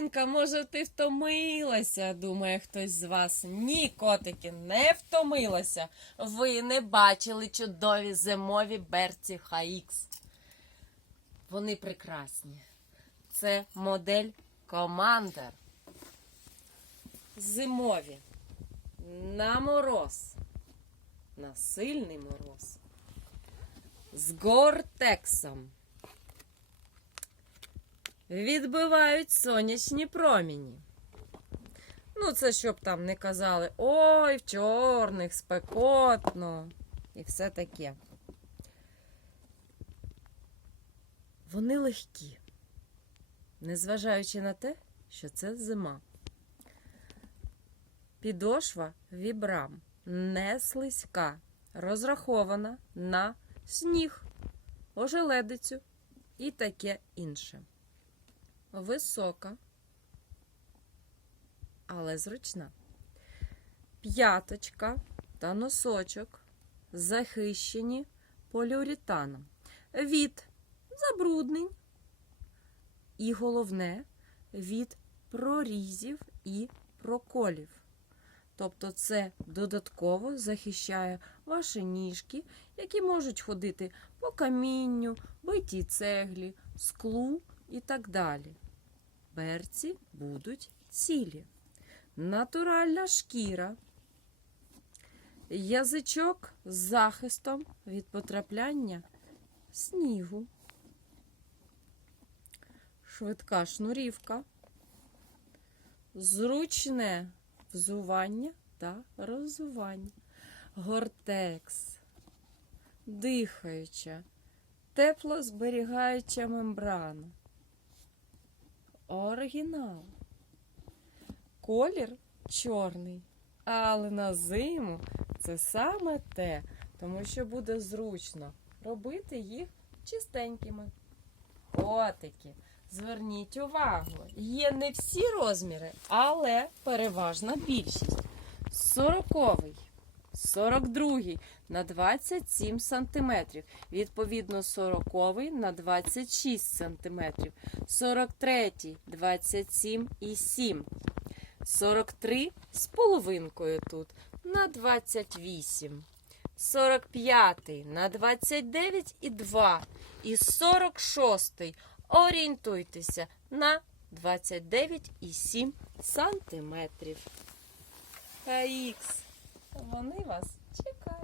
Алінка, може, ти втомилася? думає хтось з вас. Ні, котики, не втомилася. Ви не бачили чудові зимові берці ХАХ. Вони прекрасні. Це модель Commander. Зимові. На мороз. На сильний мороз. З гортексом. Відбивають сонячні проміні. Ну, це щоб там не казали, ой, в чорних, спекотно і все таке. Вони легкі, незважаючи на те, що це зима. Підошва вібрам не слизька, розрахована на сніг, ожеледицю і таке інше. Висока, але зручна. П'яточка та носочок захищені поліуретаном від забруднень і головне від прорізів і проколів. Тобто це додатково захищає ваші ніжки, які можуть ходити по камінню, битій цеглі, склу і так далі. Берці будуть цілі. Натуральна шкіра. Язичок з захистом від потрапляння снігу. Швидка шнурівка. Зручне взування та розування. Гортекс. Дихаюча, теплозберігаюча мембрана. Оригінал. Колір чорний. Але на зиму це саме те, тому що буде зручно робити їх чистенькими. Котики, зверніть увагу, є не всі розміри, але переважна більшість. 40-й, 42-й на 27 см, відповідно 40-й на 26 см, 43-й 27,7 43 з половинкою тут на 28. 45 на 29 і 2. І 46 орієнтуйтеся на 29,7 сантиметрів. ХХ. Вони вас чекають.